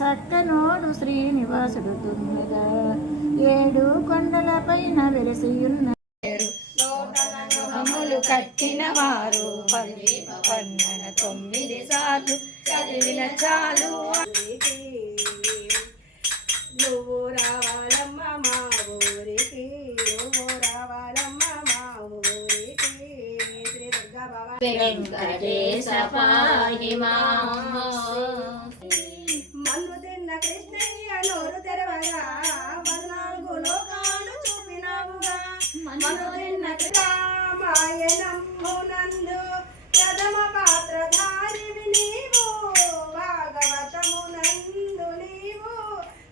సక్కనోడు శ్రీనివాసుడు తుమ్మెద ఏడు కొండలపైన వెలసియున్న లోకములు కట్టిన వారు పన్నెన 9 సార్లు చదివిన చాలు. నువ్వు రావాలమ్మ మా ఊరికి, నువ్వు రావాలమ్మ మా ఊరికి. శ్రీ దుర్గా బాబా వెంకటేశ పాహి మాం. మన్ను తిన్న కృష్ణయ్య నోరు తెరవగా 14 లోకాలు చూపినావుగా. మన్ను తిన్న రామాయణమునందు ప్రథమ పాత్రధారివి నీవు, భాగవతమునందు నీవు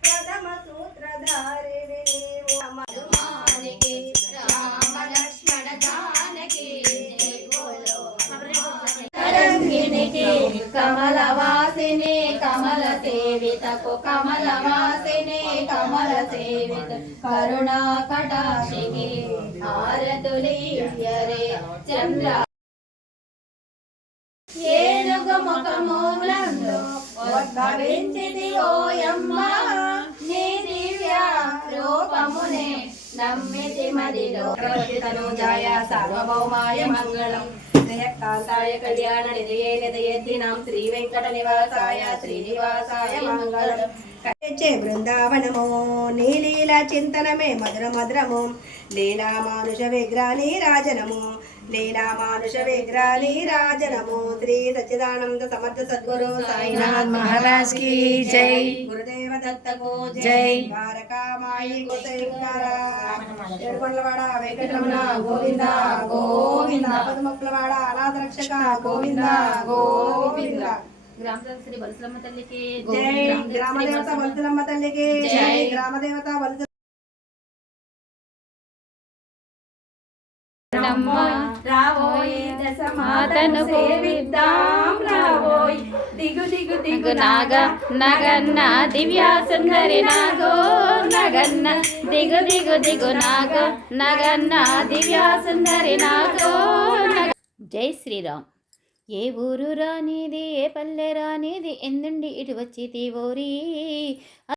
ప్రథమ సూత్రధారివి నీవు. మధుమానికి రామ లక్ష్మణ జానకి తరంగిణికి కమలవాసిని కమల సేవితకు కమలవాసిని కమల సేవిత కరుణా కటాక్షికి హారతులియరే చంద్ర. ఏనుగు ముఖమూలంలో ఉద్భవించిది ఓయమ్మ, నీ దివ్య రూపమునే నమ్మితి మదిలో. తనూజాయ సార్వభౌమాయ మంగళం, జయకాంతాయ కళ్యాణ నిధయే నిధయేద్దినాం శ్రీ వెంకట నివాసాయ శ్రీనివాసాయ మంగళం. బృందావనము నీలీల చింతనమే మధుర మధురము, లీలా మానుష విగ్రహి రాజనము, లీలా మానుష విగ్రహి రాజనము. శ్రీ సచ్చిదానంద సమర్థ సద్గురు సాయినాథ్ మహారాజ్ की जय, గురుదేవ దత్తకు జై. ద్వారకామాయి గోసేంకర ఏడుకొండలవాడ వెంకటరమణ గోవింద గోవింద. పదముక్కులవాడ అనాథ రక్షక గోవింద గోవింద. గ్రామదేవత వలసలమ్మ తల్లికి జై, గ్రామదేవత వలసలమ్మ తల్లికి జై, గ్రామదేవత వలస. రావోయి దశమాతను సేవిద్దాం రావోయి, దిగు దిగు దిగు నాగ నగన్న దివ్య సుందరి నాగో నగన్న, దిగు దిగు దిగు నాగ నగన్న దివ్య సుందరి నాగో. జై శ్రీరామ్. ఏ ఊరు రానిది ఏ పల్లె రానిది, ఎందుండి ఇటు వచ్చి తీవోరి.